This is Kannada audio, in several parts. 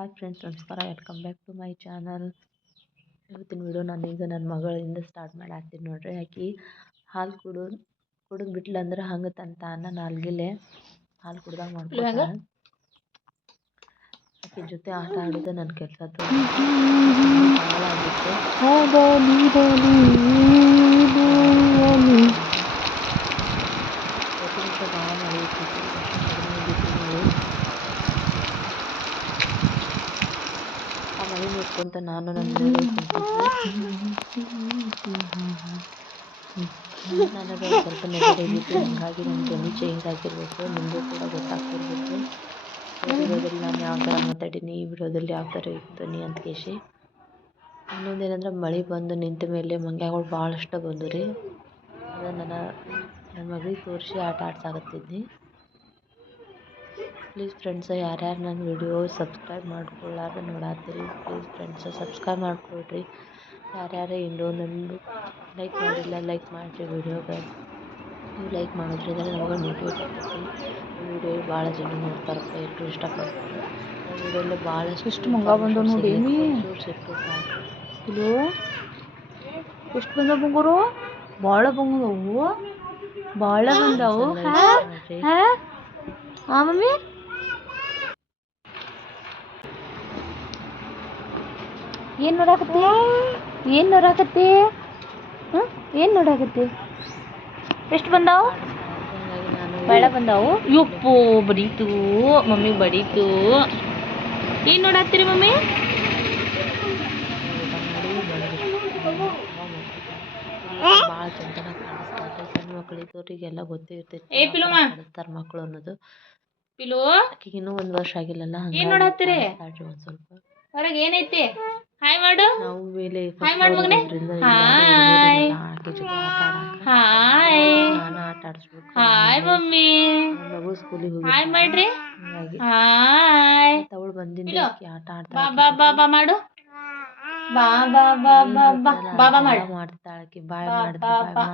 ಹಾಯ್ ಫ್ರೆಂಡ್ಸ್, ನಮಸ್ಕಾರ. Welcome back to my channel. ಇವತ್ತಿನ ವಿಡಿಯೋ ನಾನೀಗ ನನ್ನ ಮಗಳಿಂದ ಸ್ಟಾರ್ಟ್ ಮಾಡಾಕ್ತೀನಿ ನೋಡ್ರಿ. ಆಕಿ ಹಾಲು ಕುಡಿದು ಬಿಟ್ಲಂದ್ರೆ ಹಂಗೆ ತಾನ ನಾಲ್ಗಿಲೆ ಹಾಲು ಕುಡ್ದಂಗೆ ಮಾಡ್ಕೊತಾಳೆ. ಆಕಿ ಜೊತೆ ಆಟ ಆಡೋದು ನನ್ನ ಕೆಲಸ. ಭಾಳ ಆಗಿತ್ತು. ಭಾಳ ಮಳೆ ಇರ್ತಿತ್ತು, ಕಡಿಮೆ ಆಗಿತ್ತು ಮಳೆ. ಆ ಮಳೆ ನೋಡ್ಕೊಂತ ನಾನು ನನ್ನ ಮಗಳು ನನಗೆ ಸ್ವಲ್ಪ ನೆಗಡಿ ಆಗಿತ್ತು. ಹೀಗಾಗಿ ನನ್ನ ಧ್ವನಿ ಚೇಂಜ್ ಆಗಿರಬೇಕು. ನಿಮಗೂ ಕೂಡ ಗೊತ್ತಾಗ್ತಿರ್ಬೇಕು ವಿಡಿಯೋದಲ್ಲಿ ನಾನು ಯಾವ ಥರ ಮಾತಾಡೀನಿ, ಈ ವಿಡಿಯೋದಲ್ಲಿ ಯಾವ ಥರ ಧ್ವನಿ ಅಂತ ಕೇಳಿ. ಇನ್ನೊಂದೇನೆಂದ್ರೆ, ಮಳೆ ಬಂದು ನಿಂತ ಮೇಲೆ ಮಂಗ್ಯಾಗಳು ಭಾಳಷ್ಟು ಬಂದು ರೀ. ಅದು ನನ್ನ ಮಗಳಿಗೆ ತೋರಿಸಿ ಆಟ ಆಡ್ಸಾಕತ್ತಿದ್ನಿ. ಪ್ಲೀಸ್ ಫ್ರೆಂಡ್ಸ, ಯಾರ್ಯಾರು ನನ್ನ ವಿಡಿಯೋ ಸಬ್ಸ್ಕ್ರೈಬ್ ಮಾಡ್ಕೊಳ್ಳಾರ್ದು ನೋಡತ್ತೀರಿ, ಪ್ಲೀಸ್ ಫ್ರೆಂಡ್ಸ ಸಬ್ಸ್ಕ್ರೈಬ್ ಮಾಡ್ಕೊಳ್ರಿ. ಯಾರ್ಯಾರು ಇನ್ನೊಂದೊಂದು ಲೈಕ್ ಮಾಡಿಲ್ಲ, ಲೈಕ್ ಮಾಡಿರಿ ವಿಡಿಯೋಗೆ. ನೀವು ಲೈಕ್ ಮಾಡೋದ್ರಿಂದ ನಮಗೆ ಮೋಟಿವೇಟ್ ಆಗ್ತೈತಿ. ಈ ವಿಡಿಯೋ ಭಾಳ ಜನ ನೋಡ್ತಾರಪ್ಪ, ಎಲ್ಲರೂ ಇಷ್ಟಪಡ್ತಾರೆ. ಆ ವಿಡಿಯೋಲ್ಲಿ ಭಾಳಷ್ಟು ಮಂಗ ಬಂದವು ನೋಡಿ. ಸಿಟ್ಟು ಸಾಕು. ಇದು ಎಷ್ಟು ಬಂದವು ಬಂಗಾರು? ಭಾಳ ಬಂದವು, ಭಾಳ ಬಂದವು. ಹಾಂ ಮಮ್ಮಿ, ಏನು ನೋಡಾಕತ್ತಿ? ಏನು ನೋಡಾಕತ್ತಿ? ಏನು ನೋಡಾಕತ್ತಿ? ಎಷ್ಟು ಬಂದಾವು? ಭಾಳ ಬಂದಾವು. ಯಪ್ಪೋ, ಬಡೀತು ಮಮ್ಮಿ, ಬಡೀತು. ಏನು ನೋಡಾತ್ತೀರಿ ಮಮ್ಮಿ? ಭಾಳ ಚಂದನ ಕಾಣಿಸ್ತಾರೆ. ಸಣ್ಣ ಮಕ್ಕಳಿದ್ದವ್ರಿಗೆಲ್ಲ ಗೊತ್ತೇ ಇರ್ತೈತಿ ಕಾಣಿಸ್ತಾರೆ ಮಕ್ಕಳು ಅನ್ನೋದು. ಆಕಿಗೆ ಇನ್ನೂ 1 ವರ್ಷ ಆಗಿಲ್ಲಲ್ಲ, ಹಂಗಾಗಿ ಒಂದು ಸ್ವಲ್ಪ ಹೊರಗೆ ಏನೈತಿ. ಹಾಯ್ ಮಾಡು. ನಾವು ಮೇಲೆ ನಾನು ಆಟ ಆಡಿಸ್ಬೇಕು. Hi mummy. ಮಗು ಸ್ಕೂಲಿಗೆ ಹೋಗಿ ಹಾಯ್ ಮಾಡ್ರಿ. ಅವಳು ಬಂದಿಂದ ಆಟ ಆಡ್ತಾಳೆ. ಬಾ ಮಾಡು. ಬಾ ಬಾ ಬಾ ಬಾ ಬಾ ಬಾಬಾ ಮಾಡು. ಮಾಡ್ತಾಳೆ ಆಕಿ. ಬಾಯ್ ಮಾಡ್ತಾ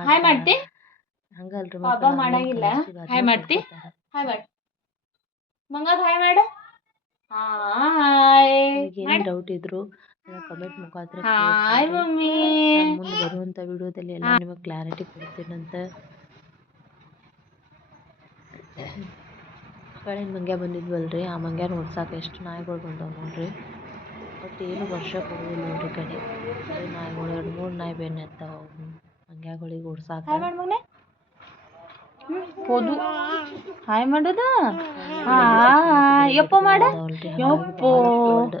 ಹಾಯ್ ಮಾಡ್ತಿ? ಹಂಗಲ್ರಿ, ಬಾಬಾ ಮಾಡಂಗಿಲ್ಲ. ಹಾಯ್ ಮಾಡ್ತಿ? ಹಾಯ್ ಮಾಡು ಮಂಗದ. ಹಾಯ್ ಮಾಡು. ಹಾಯ್. ಏನೇನು ಡೌಟ್ ಇದ್ರು ಕಮೆಂಟ್ ಮುಖಾಂತರ ಹಾಯ್ ಮಮ್ಮಿ. ಮುಂದೆ ಬರುವಂಥ ವಿಡಿಯೋದಲ್ಲಿ ಎಲ್ಲ ನಿಮಗೆ ಕ್ಲಾರಿಟಿ ಕೊಡ್ತೀನಂತ. ಕಳೆದ ಮಂಗ್ಯ ಬಂದಿದ್ವಲ್ರಿ, ಆ ಮಂಗ್ಯ ನೋಡ್ಸಾಕ ಎಷ್ಟು ನಾಯಿಗಳು ಬಂದವು ನೋಡ್ರಿ. ಬಟ್ ಏನು ವರ್ಷ ಕೊಡೋದಿಲ್ಲ ನೋಡ್ರಿ. ಕಡೆ ನಾಯಿಗಳು 2-3 ನಾಯಿ ಬೆನ್ನ ಹತ್ತಾವ ಮಂಗ್ಯಗಳಿಗೆ ಓಡ್ಸಾಕ. ಹೋದು ಹಾಯ್ ಮಾಡೋದ. ಯಪ್ಪ ಮಾಡ. ಯಪ್ಪೋ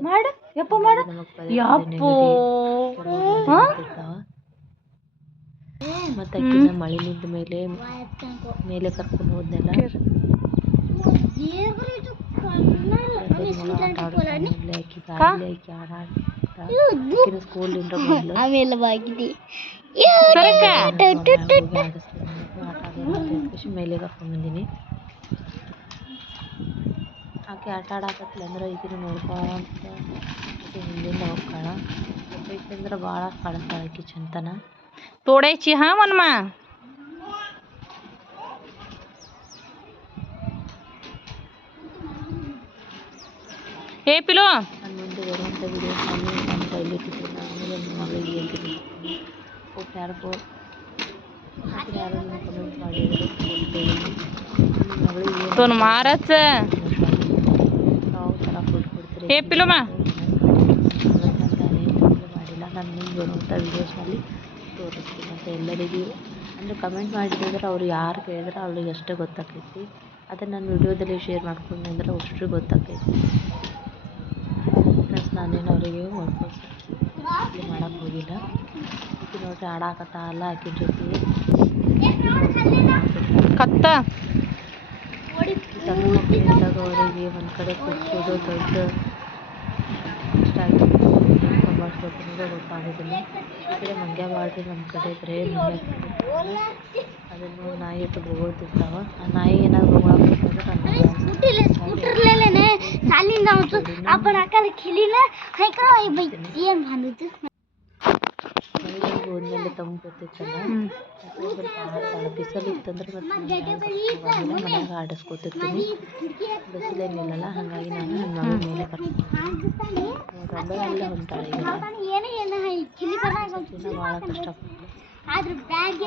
ಮಾಡ. ಯಪ್ಪ ಮಾಡ. ಯಪ್ಪೋ. ಮತ್ತೆ ಅಕ್ಕಿನ ಮಳೆ ನಿಂತ ಮೇಲೆ ಕರ್ಕೊಂಡು ಹೋದ್ನೆಲ್ಲ. ಸ್ಕೂಲಿಂದ ಮೇಲೆ ಕರ್ಕೊಂಡು ಬಂದೀನಿ. ಆಕೆ ಆಟ ಆಡಾಕತ್ಲ ಅಂದ್ರೆ ಈಗಿನ ನೋಡ್ಕೊಂತ ಹಿಂದಿಂದ ಹೋಗ್ತಾಳ. ಬೇಕಂದ್ರೆ ಭಾಳ ಕಾಣಿಸ್ತಾಳೆ ಆಕಿ ಚಂತನ. तोडायची. हा मनमा. हे पिलो. ನಾನು ಮುಂದೆ ಬರುವಂಥ ವಿಡಿಯೋಸ್ನಲ್ಲಿ ನಾನು ಡೈಲಿ ಟಿಫಿನ್ ಆಮೇಲೆ ನನ್ನ ಮಗಳಿಗೆ ಏನು ತಿನ್ನಿಸ್ತೀನಿ. ಯಾರಿಗೂ ಯಾರು ಕಮೆಂಟ್ ಮಾಡಿದ್ರು ಮಗಳಿಗೆ दोन मारच. ಯಾವ ಥರ ಫುಡ್ ಕೊಡ್ತೀರಿ हे पिलो मा. ಮಾಡಿಲ್ಲ. ನಾನು ಮುಂದೆ ಬರುವಂಥ ವಿಡಿಯೋಸ್ನಲ್ಲಿ ತೋರಿಸ್ತೀನಿ. ಮತ್ತು ಎಲ್ಲರಿಗೂ ಅಂದರೆ ಕಮೆಂಟ್ ಮಾಡಿದ್ರೆ ಅವ್ರು ಯಾರು ಕೇಳಿದ್ರೆ ಅವ್ರಿಗೆ ಅಷ್ಟೇ ಗೊತ್ತಾಗ್ತೈತಿ. ಅದನ್ನು ನಾನು ವಿಡಿಯೋದಲ್ಲಿ ಶೇರ್ ಮಾಡ್ಕೊಂಡೆ ಅಂದ್ರೆ ಅಷ್ಟು ಗೊತ್ತಾಗ್ತೈತಿ. ಫ್ರೆಂಡ್ಸ್, ನಾನೇನು ಅವರಿಗೆ ವಾಪಸ್ ಮಾಡೋಕ್ಕೆ ಹೋಗಿಲ್ಲ. ಆಕೆ ನೋಡ್ರಿ ಆಡಾಕತ್ತಾಳ ಆಕೆ ಜೊತೆ. ಕತ್ತ ಸಣ್ಣ ಮಕ್ಕಳಿದ್ದಾಗ ಅವರಿಗೆ ಒಂದು ಕಡೆ ಕೂರಿಸೋದು ದೊಡ್ಡ ಕಷ್ಟ ಆಗಿತ್ತು. ಏನು ಸಂಭಾಳಿಸ್ಬೇಕು ಅನ್ನೋದು ಗೊತ್ತಾಗೋದಿಲ್ಲ. ಈ ಕಡೆ ಮಂಗ್ಯ ಮಾಡ್ರಿ, ನಮ್ಮ ಕಡೆ ಬರೇ ಮಂಗ್ಯ ಅದನ್ನು ನಾಯಿ ಎತ್ತು ಬೊಗಳ್ತಿರ್ತಾವ. ಆ ನಾಯಿ ಏನಾದ್ರು ಬೊಗಳಾಕ್ಬೇಕಂದ್ರೆ ಮಳೆಗಾಲ ಹೋದ್ಮೇಲೆ ತಂಪು ಬರ್ತಿತ್ತಲ್ಲ, ಮತ್ತು ಸ್ವಲ್ಪ ಆಡ್ತಾಳೆ. ಬಿಸಿಲು ಇತ್ತಂದ್ರೆ ಮತ್ತು ನಾನು ಮ್ಯಾಲೆ ಕರ್ಕೊಂಡ್ ಮನ್ಯಾಗ ಆಡಿಸ್ಕೊತಿರ್ತೀನಿ. ಬಿಸಿಲೇನಿಲ್ಲಲ್ಲ, ಹಾಗಾಗಿ ನಾನು ನನ್ನ ಮಗಳ ಮೇಲೆ ಕರ್ಕೊಂಡು ನೋಡ್ರಿ ಅಲ್ಲೇ ಹೊಂಟಾಳೆ. ಈಗ ಸ್ವಲ್ಪ ದಿನ ಭಾಳ ಕಷ್ಟಪಟ್ಟಳು.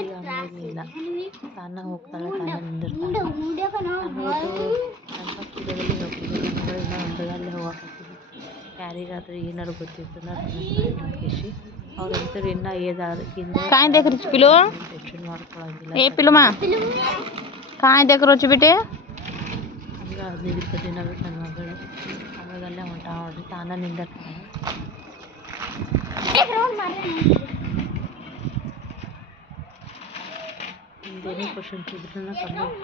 ಈಗ ಹಂಗೇನಿಲ್ಲ, ತಾನ ಹೋಗ್ತಾಳೆ, ತಾನ ನಿಂದಿರ್ತಾಳೆ. ನಾನು ಹೋದು ನನ್ನ ಫಸ್ಟ್ ವಿಡಿಯೋದಲ್ಲಿ ಹೇಳ್ತಿದ್ದೆ, ನನ್ನ ಮಗಳು ಇನ್ನೂ ಒಂದರಲ್ಲೇ ಹೋಗಾಕತ್ತೀನಿ. ಯಾರಿಗಾದ್ರೂ ಏನಾರು ಗೊತ್ತಿರ್ತಂದ್ರೆ ಕಮೆಂಟ್ ಮಾಡಿ ಕೇಶಿ. ಅವ್ರಂತೂ ಇನ್ನೂ ಏದಾಕಿಂದ ಟೆನ್ಷನ್ ಮಾಡ್ಕೊಳಂಗಿಲ್ಲ. ಹಂಗೆ 15-20 ದಿನ ಬಿಟ್ಟು ನನ್ನ ಮಗಳು ಆಮೇಲೆ ಹೊಂಟ ನೋಡ್ರಿ, ತಾನ ನಿಂದಿರ್ತಾಳೆ. ನಿಮ್ದೇನೇ ಕ್ವಶನ್ಸ್ ಇದ್ರೂ ಕಮೆಂಟ್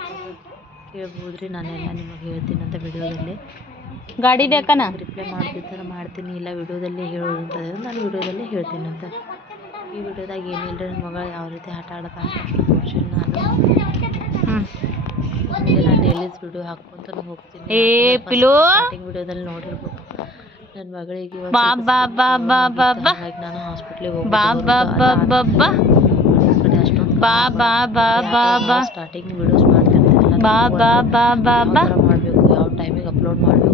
ಕೇಳ್ಬೋದ್ರಿ, ನಾನೆಲ್ಲ ನಿಮಗೆ ಹೇಳ್ತೀನಿ ಅಂತ ವಿಡಿಯೋದಲ್ಲಿ. ರಿಪ್ಲೈ ಮಾಡ್ತಿರ್ತಾರೆ ಮಾಡ್ತೀನಿ, ಇಲ್ಲ ವಿಡಿಯೋದಲ್ಲಿ ಹೇಳೋದಂತ ನಾನು ವಿಡಿಯೋದಲ್ಲೇ ಹೇಳ್ತೀನಿ ಅಂತ. ಈ ವಿಡಿಯೋದಾಗ ಏನಿಲ್ಲ, ನನ್ನ ಮಗ ಯಾವ ರೀತಿ ಆಟ ಆಡ್ತಾ ಅಷ್ಟು ತೋರಿಸಿನಿ ನಾನು. ನಾನು ಎಲ್ಲಿಸ್ ವಿಡಿಯೋ ಹಾಕ್ಕೊಂತ ಹೋಗ್ತೀನಿ. ಸ್ಟಾರ್ಟಿಂಗ್ ವಿಡಿಯೋದಲ್ಲಿ ನೋಡಿರ್ಬೇಕು. ನನ್ನ ಮಗಳಿಗೆ ಹಾಗಾಗಿ ನಾನು ಹಾಸ್ಪಿಟ್ಲಿಗೆ ಸ್ಟಾರ್ಟಿಂಗ್ ವಿಡಿಯೋಸ್ ಮಾಡ್ತಿರ್ತೀನಲ್ಲ, ಮಾಡಬೇಕು, ಯಾವ ಟೈಮಿಗೆ ಅಪ್ಲೋಡ್ ಮಾಡಬೇಕು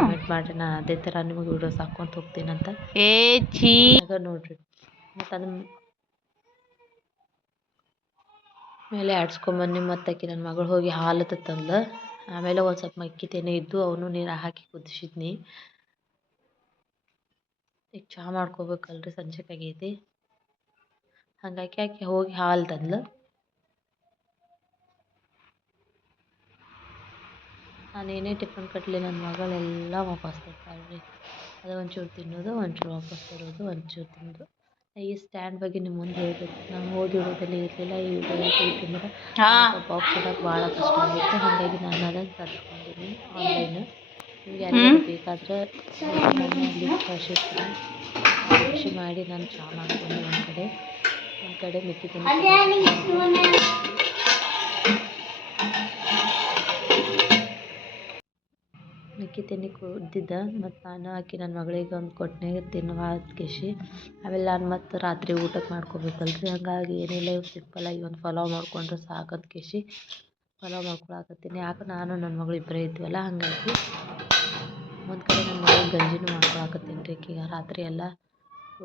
ಕಮೆಂಟ್ ಮಾಡಿರಿ. ನಾನು ಅದೇ ಥರ ನಿಮಗೆ ವಿಡಿಯೋಸ್ ಹಾಕ್ಕೊಂತ ಹೋಗ್ತೀನಂತ. ಆಗ ನೋಡ್ರಿ, ಮತ್ತು ಅದನ್ನ ಮೇಲೆ ಆಡ್ಸ್ಕೊಂಬನ್ನಿ. ಮತ್ತು ಆಕಿ ನನ್ನ ಮಗಳು ಹೋಗಿ ಹಾಲು ತಂದ್ಲು. ಆಮೇಲೆ ಒಂದು ಸ್ವಲ್ಪ ಮಕ್ಕಿ ತೆನೆ ಇದ್ದು ಅವನು ನೀರು ಹಾಕಿ ಕುದಿಸಿದ್ನಿ. ಈಗ ಚಹಾ ಮಾಡ್ಕೋಬೇಕಲ್ರಿ, ಸಂಜೆಕಾಗೈತಿ. ಹಾಗಾಗಿ ಆಕೆ ಹೋಗಿ ಹಾಲು ತಂದ್ಲು. ನಾನೇನೇ ಟಿಫನ್ ಕಟ್ಟಲಿ ನನ್ನ ಮಗಳೆಲ್ಲ ವಾಪಸ್ ತರ್ತಾಳೆ ರೀ. ಅದು ಒಂಚೂರು ತಿನ್ನೋದು, ಒಂಚೂರು ವಾಪಸ್ ತರೋದು, ಒಂಚೂರು ತಿನ್ನೋದು. ಈ ಸ್ಟ್ಯಾಂಡ್ ಬಗ್ಗೆ ನಿಮ್ಮ ಮುಂದೆ ಹೇಳ್ಬೇಕು. ನಾನು ಹೋದ ವಿಡಿಯೋದಲ್ಲಿ ಇರಲಿಲ್ಲ, ಈ ವಿಡಿಯೋದಲ್ಲಿ ಇಟ್ಟಿದ್ರೆ ಬಾಕ್ಸ್ ಇಡೋಕೆ ಭಾಳ ಕಷ್ಟ ಆಗಿತ್ತು. ಹಾಗಾಗಿ ನಾನು ಅದನ್ನು ತರಿಸ್ಕೊಂಡಿನಿ ಆನ್ಲೈನ್. ನಿಮ್ಗೆ ಯಾರಿಗಾದ್ರು ಬೇಕಾದ್ರೆ ಲಿಂಕ್ ಕಳಿಸಿರ್ತೀನಿ. ಕೃಷಿ ಮಾಡಿ ನಾನು ಚಹಾ ಮಾಡ್ಕೊಂಡು ಒಂದು ಕಡೆ ಮಿಕ್ಕಿ ತೆನೆ ಕುದ್ದಿದ್ದ. ಮತ್ತು ನಾನು ಹಾಕಿ ನನ್ನ ಮಗಳಿಗೆ ಒಂದು ಕೊಟ್ಟನೆ ತಿನ್ನುವಾದ ಕೇಶಿ. ಆಮೇಲೆ ನಾನು ಮತ್ತು ರಾತ್ರಿ ಊಟಕ್ಕೆ ಮಾಡ್ಕೋಬೇಕಲ್ರಿ, ಹಾಗಾಗಿ ಏನಿಲ್ಲ ಸಿಂಪಲ್ಲಾಗಿ ಒಂದು ಪಲಾವ್ ಮಾಡ್ಕೊಂಡ್ರೆ ಸಾಕಂತ ಕೇಶಿ ಪಲಾವ್ ಮಾಡ್ಕೊಳಕತ್ತೀನಿ. ಯಾಕೆ ನಾನು ನನ್ನ ಮಗಳು ಇಬ್ಬರೇ ಇದ್ವಲ್ಲ, ಹಾಗಾಗಿ ಒಂದು ಕಡೆ ನನ್ನ ಮಗಳಿಗೆ ಗಂಜಿನೂ ಮಾಡ್ಕೊಳಕತ್ತೀನಿ ರೀ. ಈಗ ರಾತ್ರಿ ಎಲ್ಲ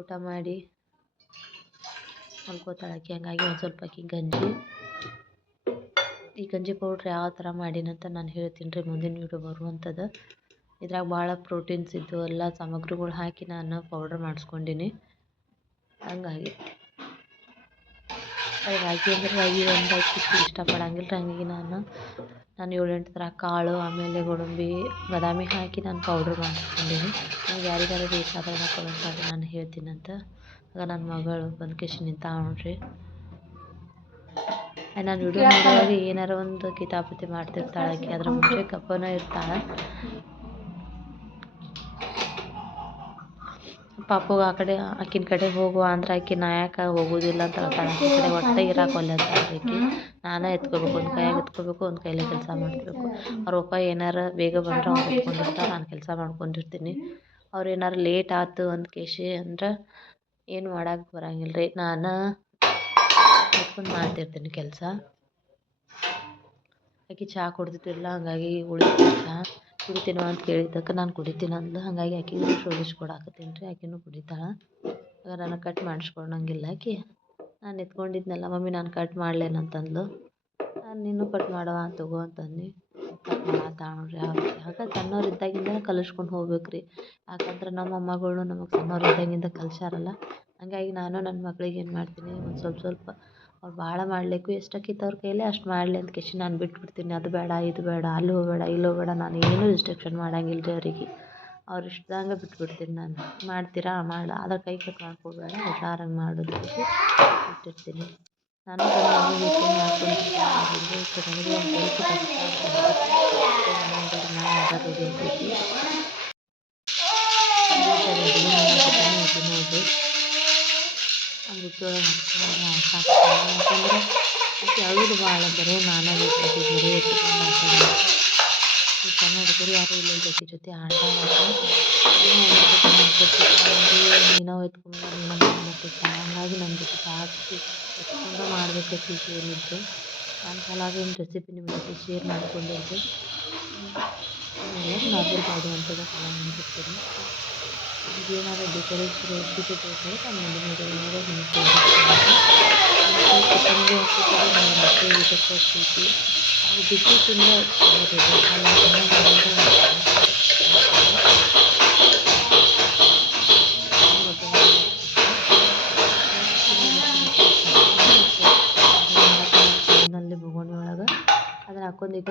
ಊಟ ಮಾಡಿ ಮಲ್ಕೋತಾಳೆ ಆಕಿ, ಹಾಗಾಗಿ ಒಂದು ಸ್ವಲ್ಪ ಆಕಿ ಗಂಜಿ. ಈ ಗಂಜಿ ಪೌಡ್ರ್ ಯಾವ ಥರ ಮಾಡೀನಂತ ನಾನು ಹೇಳ್ತೀನಿ ರೀ ಮುಂದಿನ ವಿಡಿಯೋ ಬರುವಂಥದ್ದು. ಇದ್ರಾಗ ಭಾಳ ಪ್ರೋಟೀನ್ಸ್ ಇದ್ದು ಎಲ್ಲ ಸಾಮಗ್ರಿಗಳು ಹಾಕಿ ನಾನು ಪೌಡ್ರ್ ಮಾಡಿಸ್ಕೊಂಡೀನಿ. ಹಂಗಾಗಿ ರಾಗಿ ಅಂದರೆ ರಾಗಿ ಒಂದು ಇಷ್ಟಪಡಂಗಿಲ್ಲ ರೀ, ಹಂಗಾಗಿ ನಾನು 7-8 ಥರ ಕಾಳು, ಆಮೇಲೆ ಗೋಡಂಬಿ, ಬಾದಾಮಿ ಹಾಕಿ ನಾನು ಪೌಡ್ರ್ ಮಾಡಿಸ್ಕೊಂಡೀನಿ. ನಿಮ್ಗೆ ಯಾರಿಗಾರು ಬೇಕಾದ್ರೆ ಕಮೆಂಟ್ ಮಾಡಿ ನಾನು ಹೇಳ್ತೀನಂತ. ಆಗ ನನ್ನ ಮಗಳು ಬಂದು ಕೇಶಿ ನಿಂತಾಳೆ ನೋಡ್ರಿ. ನಾನು ವಿಡಿಯೋ ಮಾಡುವಾಗ ಏನಾರ ಒಂದು ಕಿತಾಪತಿ ಮಾಡ್ತಿರ್ತಾಳೆ ಆಕೆ, ಅದ್ರ ಮುಂಚೆ ಕಪ್ಪನ ಇರ್ತಾಳೆ. ಪಾಪುಗೆ ಆ ಕಡೆ ಆಕಿನ ಕಡೆ ಹೋಗುವ ಅಂದ್ರೆ ಆಕೆ ನಾ ಯಾಕೆ ಹೋಗೋದಿಲ್ಲ ಅಂತ ಹೇಳ್ತಾಳೆ. ಆಕೆ ಕಡೆ ಒಟ್ಟೆ ಇರಕ್ಕೆ ಒಲ್ಲೆ ಅಂತಾಳೆ ಆಕೆ. ನಾನೇ ಎತ್ಕೋಬೇಕು, ಒಂದು ಕೈಯಾಗ ಎತ್ಕೋಬೇಕು, ಒಂದು ಕೈಲೇ ಕೆಲಸ ಮಾಡಬೇಕು. ಅವ್ರ ಪಪ್ಪ ಏನಾರು ಬೇಗ ಬಂದ್ರೆ ಅವ್ರು ಎತ್ಕೊಂಡಿರ್ತಾರೆ, ನಾನು ಕೆಲಸ ಮಾಡ್ಕೊಂಡಿರ್ತೀನಿ. ಅವ್ರು ಏನಾರು ಲೇಟ್ ಆಯ್ತು ಒಂದು ಕೇಶಿ ಅಂದ್ರೆ ಏನು ಮಾಡೋಕೆ ಬರಂಗಿಲ್ಲ ರೀ, ನಾನು ಎತ್ಕೊಂಡು ಮಾಡ್ತಿರ್ತೀನಿ ಕೆಲಸ. ಆಕೆ ಚಹಾ ಕುಡ್ದಿದ್ದಿಲ್ಲ, ಹಾಗಾಗಿ ಉಳಿದ ಚಹಾ ಕುಡಿತೀನೋ ಅಂತ ಕೇಳಿದ್ದಕ್ಕೆ ನಾನು ಕುಡಿತೀನಿ ಅಂದ್ಲು. ಹಾಗಾಗಿ ಆಕೆಗೂ ಶೋಧಿಸ್ಕೊಡಾಕತ್ತೀನಿ ರೀ, ಆಕೆನೂ ಕುಡಿತಾಳೆ. ಆಗ ನಾನು ಕಟ್ ಮಾಡಿಸ್ಕೊಳಂಗಿಲ್ಲ ಆಕೆ. ನಾನು ಎತ್ಕೊಂಡಿದ್ನಲ್ಲ, ಮಮ್ಮಿ ನಾನು ಕಟ್ ಮಾಡ್ಲೇನಂತಂದ್ಲು. ನಾನು ನೀನು ಕಟ್ ಮಾಡವ ತಗೋ ಅಂತಂದು ಕಟ್ ಮಾಡತ್ತಾಳೆ ನೋಡ್ರಿ. ಹಾಗೆ ಸಣ್ಣವ್ರು ಇದ್ದಾಗಿಂದ ಕಲಿಸ್ಕೊಂಡು ಹೋಗ್ಬೇಕು ರೀ, ಯಾಕಂದ್ರೆ ನಮ್ಮ ಅಮ್ಮಗಳು ನಮಗೆ ಸಣ್ಣವ್ರು ಇದ್ದಾಗಿಂದ ಕಲಿಸ್ಯಾರಲ್ಲ. ಹಾಗಾಗಿ ನಾನು ನನ್ನ ಮಕ್ಳಿಗೆ ಏನು ಮಾಡ್ತೀನಿ, ಒಂದು ಸ್ವಲ್ಪ ಅವ್ರು ಭಾಳ ಮಾಡಲಿಕ್ಕೂ ಎಷ್ಟಾಕೈತೆ ಅವ್ರ ಕೈಯಲ್ಲಿ ಅಷ್ಟು ಮಾಡಲಿ ಅಂತ ಕೇಶಿ ನಾನು ಬಿಟ್ಬಿಡ್ತೀನಿ. ಅದು ಬೇಡ, ಇದು ಬೇಡ, ಅಲ್ಲಿ ಹೋಗಬೇಡ, ಇಲ್ಲಿ ಹೋಗಬೇಡ, ನಾನು ಏನೂ ರಿಸ್ಟ್ರಿಕ್ಷನ್ ಮಾಡಂಗಿಲ್ಲ ರೀ ಅವರಿಗೆ. ಅವ್ರು ಇಷ್ಟದಂಗೆ ಬಿಟ್ಬಿಡ್ತೀನಿ ನಾನು. ಮಾಡ್ತೀರಾ ಮಾಡಿ, ಆದ್ರೆ ಕೈ ಕಟ್ ಮಾಡ್ಕೊಬೇಡ, ಹುಷಾರಾಗಿ ಮಾಡೋದು ಬಿಟ್ಟಿರ್ತೀನಿ. ನಾನು ನನಗೆ ನೋಡಿರಿ ಅಂದ್ಬಿಟ್ಟು ಯಾಕಂದ್ರೆ ಅಳುದು ಭಾಳ ಬರೋ ನಾನೇ ಬೇಕಾಗಿ ಬರೀ ಎತ್ಕೊಂಡು ಈ ಸಣ್ಣ ಹುಡುಗರು ಯಾರೂ ಇಲ್ಲ ಜೊತೆ ಜೊತೆ ಆಟ ಆಡೋಕ್ಕೆ ನೀನು ಎತ್ಕೊಂಡು ನೀನು ಮಾಡ್ಬೇಕಿತ್ತು, ಹಂಗಾಗಿ ನನ್ನ ಜೊತೆ ಜಾಸ್ತಿ ಎತ್ಕೊಂಡು ಮಾಡಬೇಕೈತಿ ಏನಿದ್ರು ನಾನು ಪಲಾವಿನ ರೆಸಿಪಿ ನಿಮ್ಮ ಜೊತೆ ಶೇರ್ ಮಾಡ್ಕೊಂಡಿದ್ದೆ. ಎಲ್ಲ ನಾರ್ಮಲ್ ಮಾಡುವಂಥದ್ದು ಪಲಾವ್ ಅನ್ಬಿಡ್ತೀನಿ. ನಿಮಗೇನಾದ್ರು ಡೆಕೋರೇಷನ್ ರೆಸಿಪಿ ಬೇಕಾದ್ರೆ ನಾನು ಮುಂದಿನ ವಿಡಿಯೋದಾಗ ನಿಮಗೆ ತೋರಿಸ್ತೀನಿ. ಚಿಕನ್ಗೂ ಹಾಕ್ತಿದ್ದೀವಿ, ನಾವು ಮೊಟ್ಟೆ ಊಟಕ್ಕೆ ಹಾಕ್ತೀವಿ. ನಾವು ಬಿಸಿ ತಿಂದರೆ ಒಳ್ಳೆಯದು, ಪಲಾವನ್ನ ನಲ್ಲಿ ಬೊಗಣಿ ಒಳಗೆ ಅದನ್ನು ಹಾಕೊಂಡು ಈಗ